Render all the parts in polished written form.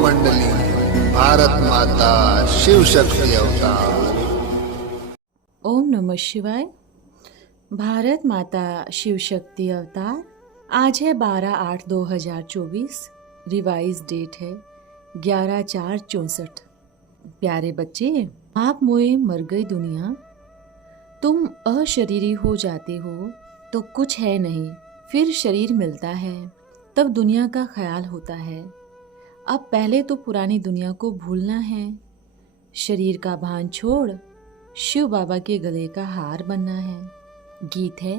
मंडली, भारत माता शिव शक्ति अवतार। ओम नमः शिवाय। भारत माता शिव शक्ति अवतार। आज है 12/8/2024। रिवाइज डेट है 11/4/64। प्यारे बच्चे, आप मोए मर गई दुनिया। तुम अशरीरी हो जाते हो तो कुछ है नहीं, फिर शरीर मिलता है, तब दुनिया का ख्याल होता है। अब पहले तो पुरानी दुनिया को भूलना है, शरीर का भान छोड़ शिव बाबा के गले का हार बनना है। गीत है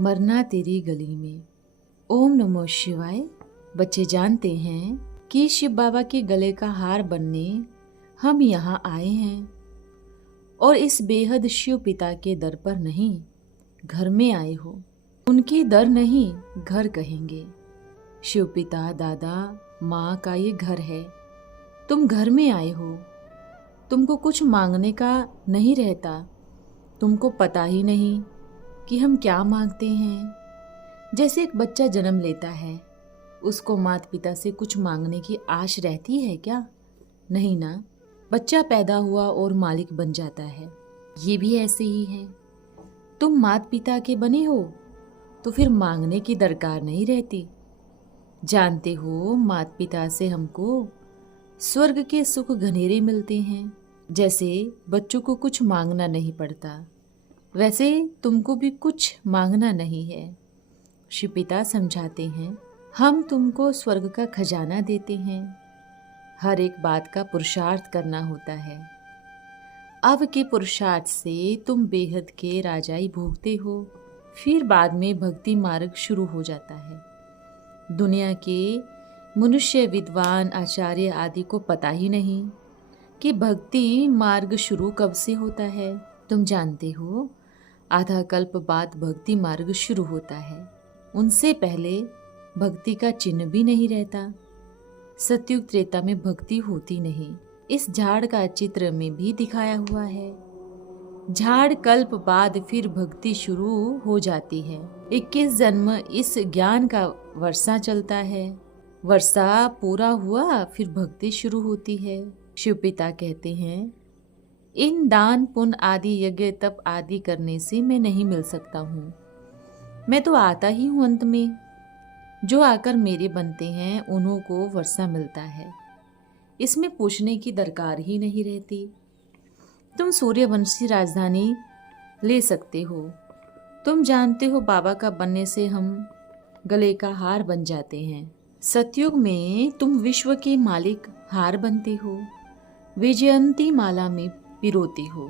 मरना तेरी गली में। ओम नमः शिवाय। बच्चे जानते हैं कि शिव बाबा के गले का हार बनने हम यहाँ आए हैं, और इस बेहद शिव पिता के दर पर नहीं, घर में आए हो। उनकी दर नहीं, घर कहेंगे। शिव पिता, दादा, माँ का ये घर है। तुम घर में आए हो। तुमको कुछ मांगने का नहीं रहता। तुमको पता ही नहीं कि हम क्या मांगते हैं। जैसे एक बच्चा जन्म लेता है, उसको माता पिता से कुछ मांगने की आश रहती है क्या? नहीं ना। बच्चा पैदा हुआ और मालिक बन जाता है। ये भी ऐसे ही है। तुम माता पिता के बने हो तो फिर मांगने की दरकार नहीं रहती। जानते हो, माता पिता से हमको स्वर्ग के सुख घनेरे मिलते हैं। जैसे बच्चों को कुछ मांगना नहीं पड़ता, वैसे तुमको भी कुछ मांगना नहीं है। शिव पिता समझाते हैं, हम तुमको स्वर्ग का खजाना देते हैं। हर एक बात का पुरुषार्थ करना होता है। अब के पुरुषार्थ से तुम बेहद के राजाई भोगते हो। फिर बाद में भक्ति मार्ग शुरू हो जाता है। दुनिया के मनुष्य, विद्वान, आचार्य आदि को पता ही नहीं कि भक्ति मार्ग शुरू कब से होता है। तुम जानते हो, आधा कल्प बाद भक्ति मार्ग शुरू होता है। उनसे पहले भक्ति का चिन्ह भी नहीं रहता। सतयुग त्रेता में भक्ति होती नहीं। इस झाड़ का चित्र में भी दिखाया हुआ है। झाड़ कल्प बाद फिर भक्ति शुरू हो जाती है। 21 जन्म इस ज्ञान का वर्षा चलता है। वर्षा पूरा हुआ, फिर भक्ति शुरू होती है। शिव पिता कहते हैं, इन दान पुण्य आदि यज्ञ तप आदि करने से मैं नहीं मिल सकता हूँ। मैं तो आता ही हूँ अंत में। जो आकर मेरे बनते हैं उन्हों को वर्षा मिलता है। इसमें पूछने की दरकार ही नहीं रहती। तुम सूर्यवंशी राजधानी ले सकते हो। तुम जानते हो, बाबा का बनने से हम गले का हार बन जाते हैं। सतयुग में तुम विश्व के मालिक हार बनते हो, विजयंती माला में पिरोते हो।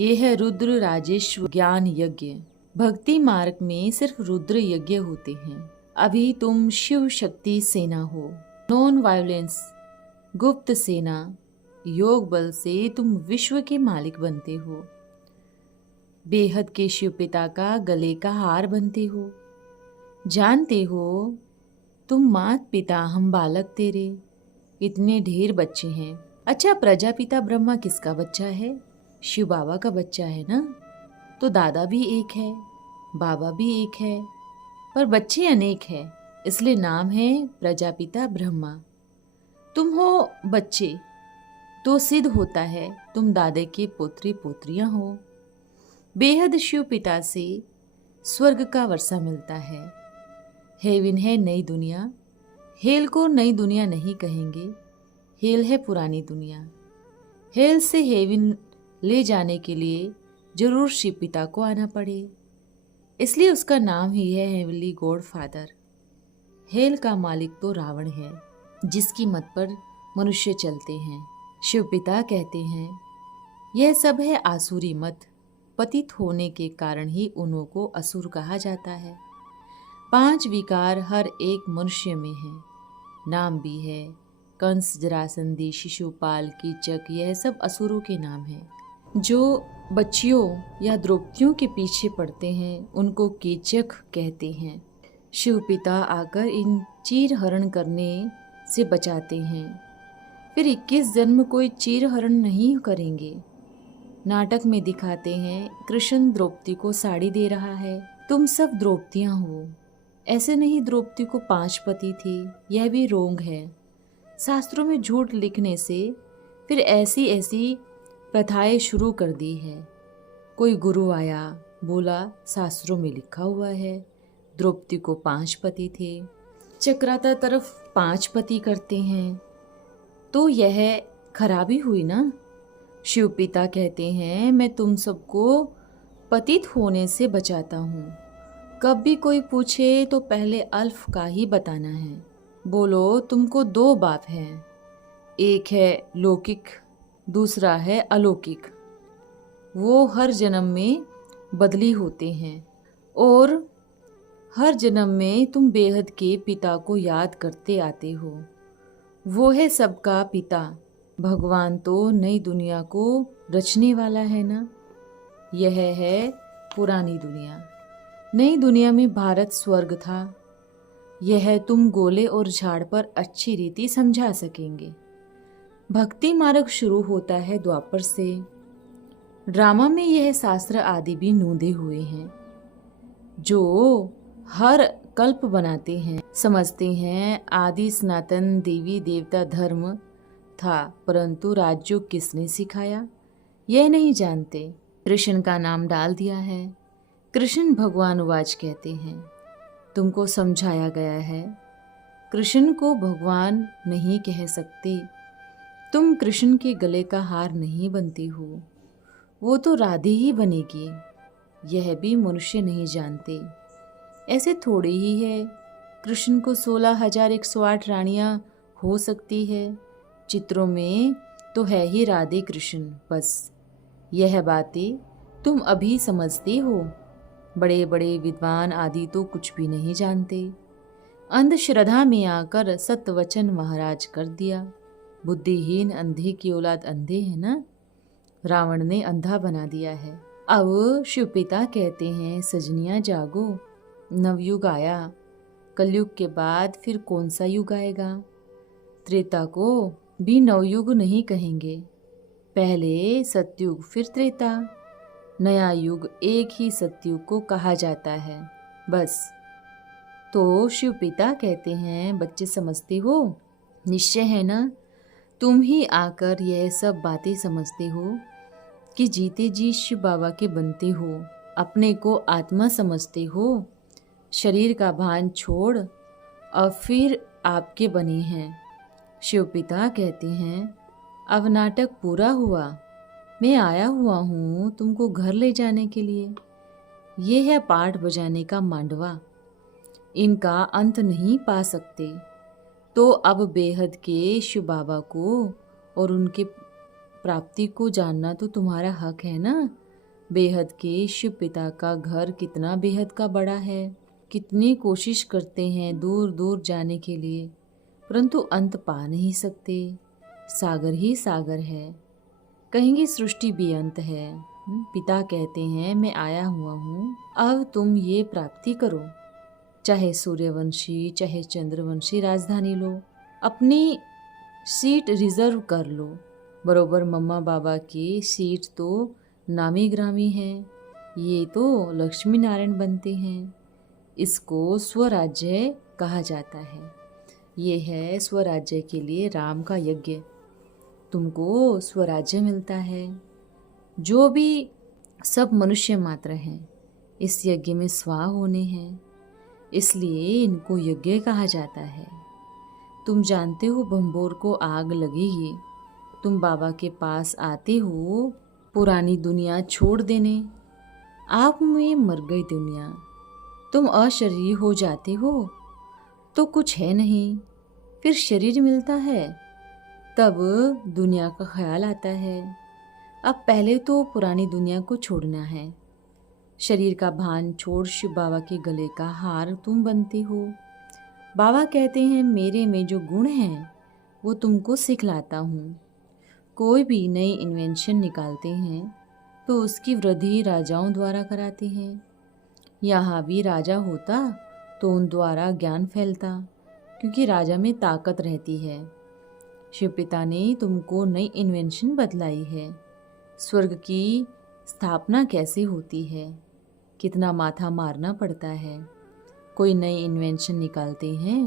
ये है रुद्र राजेश्वर ज्ञान यज्ञ। भक्ति मार्ग में सिर्फ रुद्र यज्ञ होते हैं। अभी तुम शिव शक्ति सेना हो, नॉन वायलेंस गुप्त सेना। योग बल से तुम विश्व के मालिक बनते हो। बेहद के शिव पिता का गले का हार बनते हो। जानते हो, तुम मात पिता, हम बालक तेरे। इतने ढेर बच्चे हैं। अच्छा, प्रजापिता ब्रह्मा किसका बच्चा है? शिव बाबा का बच्चा है ना। तो दादा भी एक है, बाबा भी एक है, पर बच्चे अनेक हैं, इसलिए नाम है प्रजापिता ब्रह्मा। तुम हो बच्चे तो सिद्ध होता है तुम दादे के पुत्री पुत्रियां हो। बेहद शिव पिता से स्वर्ग का वर्षा मिलता है। हेवन है नई दुनिया। हेल को नई दुनिया नहीं कहेंगे, हेल है पुरानी दुनिया। हेल से हेवन ले जाने के लिए जरूर शिव पिता को आना पड़े, इसलिए उसका नाम ही है हेवनली गॉड फादर। हेल का मालिक तो रावण है, जिसकी मत पर मनुष्य चलते हैं। शिव पिता कहते हैं, यह सब है आसुरी मत। पतित होने के कारण ही उन्हों को असुर कहा जाता है। 5 विकार हर एक मनुष्य में है। नाम भी है कंस, जरासंधी, शिशुपाल, कीचक। यह सब असुरों के नाम हैं। जो बच्चियों या द्रौपदियों के पीछे पड़ते हैं उनको कीचक कहते हैं। शिव पिता आकर इन चीर हरण करने से बचाते हैं। फिर 21 जन्म कोई चीर हरण नहीं करेंगे। नाटक में दिखाते हैं, कृष्ण द्रौपदी को साड़ी दे रहा है। तुम सब द्रौपदियां हो। ऐसे नहीं, द्रौपदी को 5 पति थे, यह भी रोंग है। शास्त्रों में झूठ लिखने से फिर ऐसी ऐसी प्रथाएं शुरू कर दी है। कोई गुरु आया, बोला शास्त्रों में लिखा हुआ है द्रौपदी को 5 पति थे, चक्राता तरफ 5 पति करते हैं, तो यह खराबी हुई ना। शिव पिता कहते हैं मैं तुम सबको पतित होने से बचाता हूँ। कभी कोई पूछे तो पहले अल्फ का ही बताना है। बोलो तुमको 2 बाप हैं, एक है लौकिक, दूसरा है अलौकिक। वो हर जन्म में बदली होते हैं और हर जन्म में तुम बेहद के पिता को याद करते आते हो। वो है सबका पिता। भगवान तो नई दुनिया को रचने वाला है ना। यह है पुरानी दुनिया। नई दुनिया में भारत स्वर्ग था। यह तुम गोले और झाड़ पर अच्छी रीति समझा सकेंगे। भक्ति मार्ग शुरू होता है द्वापर से। ड्रामा में यह शास्त्र आदि भी नूंदे हुए हैं जो हर कल्प बनाते हैं। समझते हैं आदि सनातन देवी देवता धर्म था, परंतु राजयोग किसने सिखाया यह नहीं जानते। कृष्ण का नाम डाल दिया है। कृष्ण भगवान वाच कहते हैं। तुमको समझाया गया है कृष्ण को भगवान नहीं कह सकते। तुम कृष्ण के गले का हार नहीं बनते हो, वो तो राधे ही बनेगी। यह भी मनुष्य नहीं जानते। ऐसे थोड़ी ही है कृष्ण को 16,108 रानियां हो सकती है। चित्रों में तो है ही राधे कृष्ण बस। यह बातें तुम अभी समझते हो। बड़े बड़े विद्वान आदि तो कुछ भी नहीं जानते। अंधश्रद्धा में आकर सतवचन महाराज कर दिया। बुद्धिहीन अंधे की औलाद अंधे है ना। रावण ने अंधा बना दिया है। अब शिवपिता कहते हैं सजनियां जागो, नवयुग आया। कलयुग के बाद फिर कौन सा युग आएगा। त्रेता को भी नवयुग नहीं कहेंगे। पहले सतयुग फिर त्रेता। नया युग एक ही सतयुग को कहा जाता है बस। तो शिव पिता कहते हैं बच्चे समझते हो। निश्चय है ना तुम ही आकर यह सब बातें समझते हो कि जीते जी शिव बाबा के बनते हो। अपने को आत्मा समझते हो। शरीर का भान छोड़ और फिर आपके बने हैं। शिव पिता कहते हैं अब नाटक पूरा हुआ। मैं आया हुआ हूँ तुमको घर ले जाने के लिए। ये है पाठ बजाने का मांडवा। इनका अंत नहीं पा सकते। तो अब बेहद के शिव बाबा को और उनके प्राप्ति को जानना तो तुम्हारा हक है ना। बेहद के शिव पिता का घर कितना बेहद का बड़ा है। कितनी कोशिश करते हैं दूर दूर जाने के लिए, परंतु अंत पा नहीं सकते। सागर ही सागर है। कहेंगे सृष्टि भी अंत है। पिता कहते हैं मैं आया हुआ हूँ, अब तुम ये प्राप्ति करो। चाहे सूर्यवंशी चाहे चंद्रवंशी राजधानी लो, अपनी सीट रिजर्व कर लो। बरोबर मम्मा बाबा की सीट तो नामी ग्रामी है। ये तो लक्ष्मी नारायण बनते हैं। इसको स्वराज्य कहा जाता है। ये है स्वराज्य के लिए राम का यज्ञ। तुमको स्वराज्य मिलता है। जो भी सब मनुष्य मात्र हैं इस यज्ञ में स्वाहा होने हैं, इसलिए इनको यज्ञ कहा जाता है। तुम जानते हो भंबोर को आग लगेगी। तुम बाबा के पास आते हो पुरानी दुनिया छोड़ देने। आप में मर गई दुनिया। तुम अशरीरी हो जाते हो तो कुछ है नहीं, फिर शरीर मिलता है तब दुनिया का ख्याल आता है। अब पहले तो पुरानी दुनिया को छोड़ना है। शरीर का भान छोड़ शिव बाबा के गले का हार तुम बनते हो। बाबा कहते हैं मेरे में जो गुण हैं वो तुमको सिखलाता हूँ। कोई भी नई इन्वेंशन निकालते हैं तो उसकी वृद्धि राजाओं द्वारा कराते हैं। यहाँ भी राजा होता तो उन द्वारा ज्ञान फैलता, क्योंकि राजा में ताकत रहती है। शिव पिता ने तुमको नई इन्वेंशन बतलाई है। स्वर्ग की स्थापना कैसे होती है, कितना माथा मारना पड़ता है। कोई नई इन्वेंशन निकालते हैं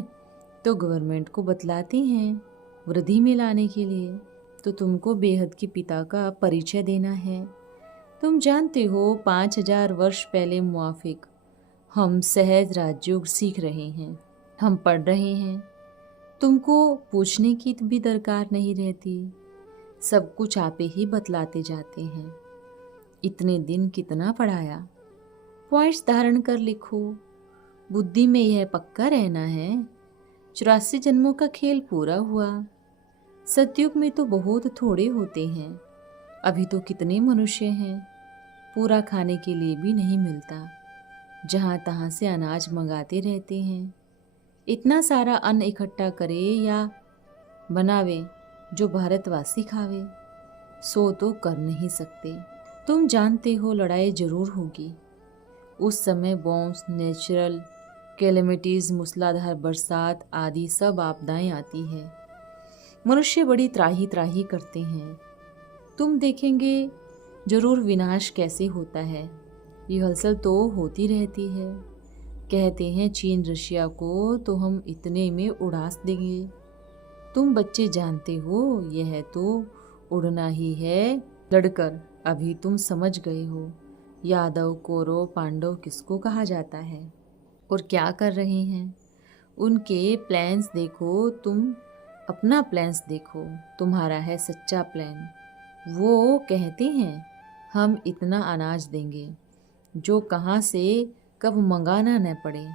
तो गवर्नमेंट को बतलाते हैं वृद्धि में लाने के लिए तो तुमको बेहद के पिता का परिचय देना है। तुम जानते हो 5000 वर्ष पहले मुआफिक हम सहज राजयोग सीख रहे हैं, हम पढ़ रहे हैं। तुमको पूछने की भी दरकार नहीं रहती, सब कुछ आपे ही बतलाते जाते हैं। इतने दिन कितना पढ़ाया, पॉइंट्स धारण कर लिखो। बुद्धि में यह पक्का रहना है 84 जन्मों का खेल पूरा हुआ। सतयुग में तो बहुत थोड़े होते हैं, अभी तो कितने मनुष्य हैं, पूरा खाने के लिए भी नहीं मिलता, जहाँ तहाँ से अनाज मंगाते रहते हैं। इतना सारा अन्न इकट्ठा करे या बनावे जो भारतवासी खावे, सो तो कर नहीं सकते। तुम जानते हो लड़ाई जरूर होगी। उस समय बॉम्ब्स, नेचुरल कैलेमिटीज, मूसलाधार बरसात आदि सब आपदाएं आती है। मनुष्य बड़ी त्राही त्राही करते हैं। तुम देखेंगे जरूर विनाश कैसे होता है। ये हलचल तो होती रहती है। कहते हैं चीन रशिया को तो हम इतने में उड़ा देंगे। तुम बच्चे जानते हो यह तो उड़ना ही है लड़कर। अभी तुम समझ गए हो यादव, कौरव, पांडव किसको कहा जाता है और क्या कर रहे हैं। उनके प्लान्स देखो, तुम अपना प्लान्स देखो। तुम्हारा है सच्चा प्लान। वो कहते हैं हम इतना अनाज देंगे जो कहाँ से कब मंगाना न पड़े।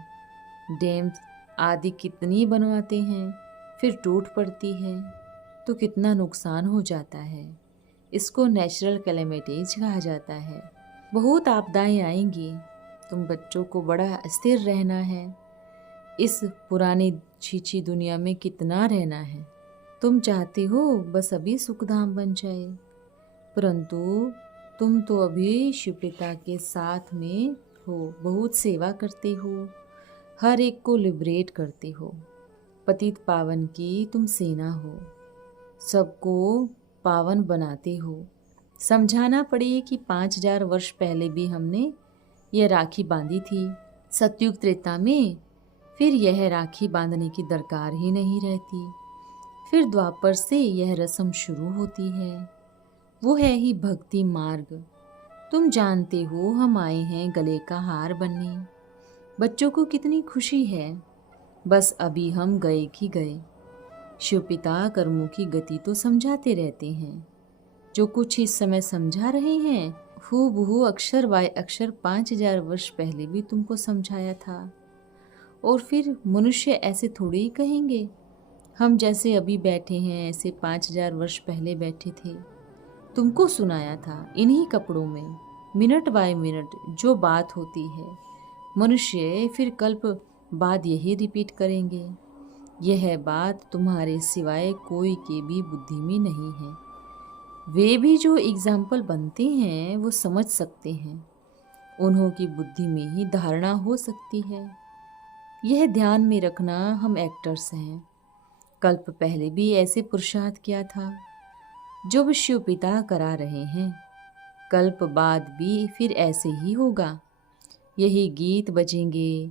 डैम्स आदि कितनी बनवाते हैं, फिर टूट पड़ती है तो कितना नुकसान हो जाता है। इसको नेचुरल कैलेमिटीज कहा जाता है। बहुत आपदाएं आएंगी। तुम बच्चों को बड़ा स्थिर रहना है। इस पुरानी छीछी दुनिया में कितना रहना है। तुम चाहते हो बस अभी सुखधाम बन जाए, परंतु तुम तो अभी शिव पिता के साथ में हो, बहुत सेवा करते हो, हर एक को लिबरेट करते हो। पतित पावन की तुम सेना हो, सबको पावन बनाते हो। समझाना पड़े कि 5000 वर्ष पहले भी हमने यह राखी बांधी थी। सतयुग त्रेता में फिर यह राखी बांधने की दरकार ही नहीं रहती। फिर द्वापर से यह रस्म शुरू होती है, वो है ही भक्ति मार्ग। तुम जानते हो हम आए हैं गले का हार बनने। बच्चों को कितनी खुशी है, बस अभी हम गए कि गए। शिव पिता कर्मों की गति तो समझाते रहते हैं। जो कुछ इस समय समझा रहे हैं हूबहू अक्षर बाय अक्षर 5000 वर्ष पहले भी तुमको समझाया था। और फिर मनुष्य ऐसे थोड़ी ही कहेंगे हम जैसे अभी बैठे हैं ऐसे 5000 वर्ष पहले बैठे थे। तुमको सुनाया था इन्हीं कपड़ों में, मिनट बाय मिनट जो बात होती है। मनुष्य फिर कल्प बाद यही रिपीट करेंगे। यह बात तुम्हारे सिवाय कोई के भी बुद्धि में नहीं है। वे भी जो एग्जाम्पल बनते हैं वो समझ सकते हैं, उन्हों की बुद्धि में ही धारणा हो सकती है। यह ध्यान में रखना हम एक्टर्स हैं। कल्प पहले भी ऐसे पुरुषार्थ किया था जो भी शिव पिता करा रहे हैं, कल्प बाद भी फिर ऐसे ही होगा। यही गीत बजेंगे।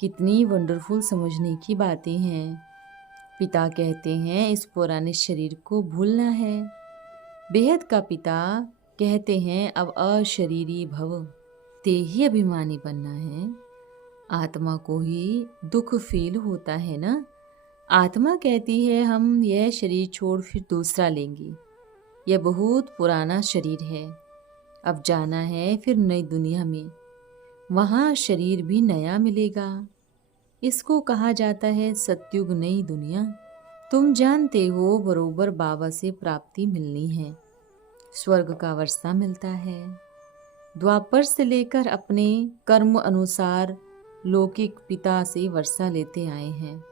कितनी वंडरफुल समझने की बातें हैं। पिता कहते हैं इस पुराने शरीर को भूलना है। बेहद का पिता कहते हैं अब अशरीरी भव, ते ही अभिमानी बनना है। आत्मा को ही दुख फील होता है ना। आत्मा कहती है हम यह शरीर छोड़ फिर दूसरा लेंगे। यह बहुत पुराना शरीर है, अब जाना है फिर नई दुनिया में, वहाँ शरीर भी नया मिलेगा। इसको कहा जाता है सतयुग नई दुनिया। तुम जानते हो बरोबर बाबा से प्राप्ति मिलनी है, स्वर्ग का वर्षा मिलता है। द्वापर से लेकर अपने कर्म अनुसार लौकिक पिता से वर्षा लेते आए हैं।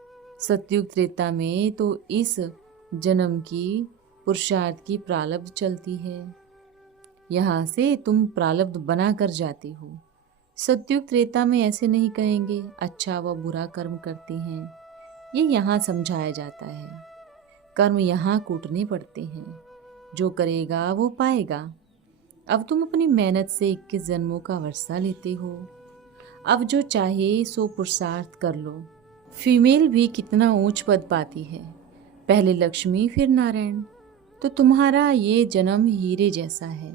सतयुग त्रेता में तो इस जन्म की पुरुषार्थ की प्रारब्ध चलती है। यहाँ से तुम प्रारब्ध बना कर जाते हो। सतयुग त्रेता में ऐसे नहीं कहेंगे अच्छा व बुरा कर्म करते हैं। ये यहाँ समझाया जाता है। कर्म यहाँ कूटने पड़ते हैं, जो करेगा वो पाएगा। अब तुम अपनी मेहनत से 21 जन्मों का वर्षा लेते हो। अब जो चाहे सो पुरुषार्थ कर लो। फीमेल भी कितना ऊंच पद पाती है। पहले लक्ष्मी फिर नारायण। तो तुम्हारा ये जन्म हीरे जैसा है,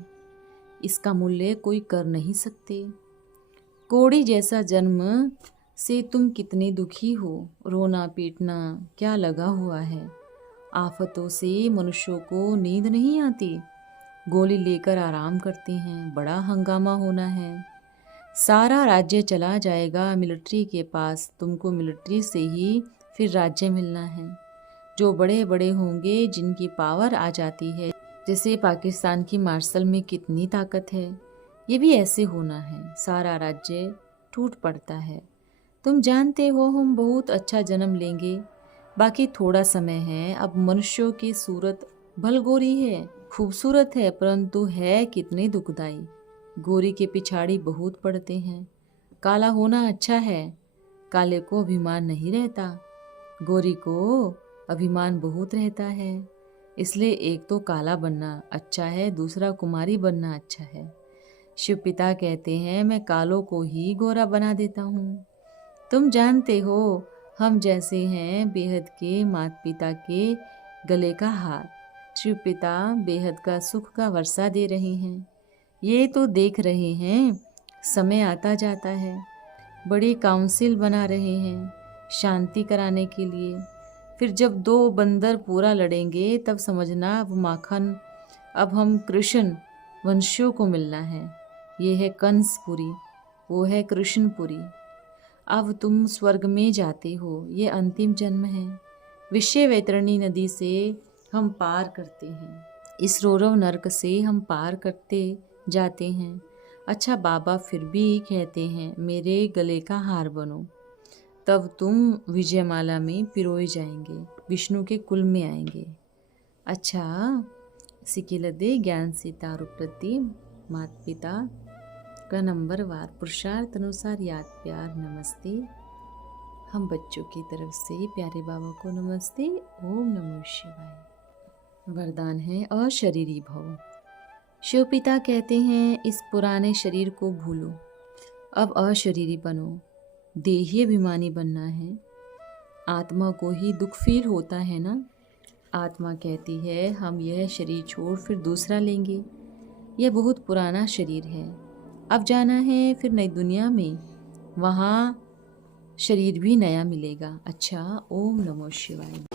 इसका मूल्य कोई कर नहीं सकते। कोड़ी जैसा जन्म से तुम कितने दुखी हो, रोना पीटना क्या लगा हुआ है। आफतों से मनुष्यों को नींद नहीं आती, गोली लेकर आराम करते हैं, बड़ा हंगामा होना है। सारा राज्य चला जाएगा मिलिट्री के पास, तुमको मिलिट्री से ही फिर राज्य मिलना है। जो बड़े बड़े होंगे, जिनकी पावर आ जाती है, जैसे पाकिस्तान की मार्शल में कितनी ताकत है, ये भी ऐसे होना है। सारा राज्य टूट पड़ता है। तुम जानते हो हम बहुत अच्छा जन्म लेंगे, बाकी थोड़ा समय है। अब मनुष्यों की सूरत भलगोरी है, खूबसूरत है, परंतु है कितने दुखदाई। गोरी के पिछाड़ी बहुत पड़ते हैं। काला होना अच्छा है, काले को अभिमान नहीं रहता, गोरी को अभिमान बहुत रहता है। इसलिए एक तो काला बनना अच्छा है, दूसरा कुमारी बनना अच्छा है। शिव पिता कहते हैं मैं कालों को ही गोरा बना देता हूँ। तुम जानते हो हम जैसे हैं बेहद के माता पिता के गले का हार। शिव पिता बेहद का सुख का वर्षा दे रहे हैं, ये तो देख रहे हैं। समय आता जाता है, बड़ी काउंसिल बना रहे हैं शांति कराने के लिए। फिर जब 2 बंदर पूरा लड़ेंगे तब समझना अब माखन, अब हम कृष्ण वंशियों को मिलना है। ये है कंसपुरी, वो है कृष्णपुरी। अब तुम स्वर्ग में जाते हो, ये अंतिम जन्म है। विषय वैतरणी नदी से हम पार करते हैं, इस रौरव नरक से हम पार करते जाते हैं। अच्छा बाबा फिर भी कहते हैं मेरे गले का हार बनो, तब तुम विजयमाला में पिरोए जाएंगे, विष्णु के कुल में आएंगे। अच्छा सिकिलदे ज्ञान से तारु प्रति माता पिता का नंबरवार पुरुषार्थ अनुसार याद प्यार नमस्ते। हम बच्चों की तरफ से प्यारे बाबा को नमस्ते। ओम नमो शिवाय। वरदान है अशरीरी भव। शिव पिता कहते हैं इस पुराने शरीर को भूलो, अब अशरीरी बनो। देही अभिमानी बनना है। आत्मा को ही दुख फील होता है ना। आत्मा कहती है हम यह शरीर छोड़ फिर दूसरा लेंगे, यह बहुत पुराना शरीर है, अब जाना है फिर नई दुनिया में, वहाँ शरीर भी नया मिलेगा। अच्छा ओम नमो शिवाय।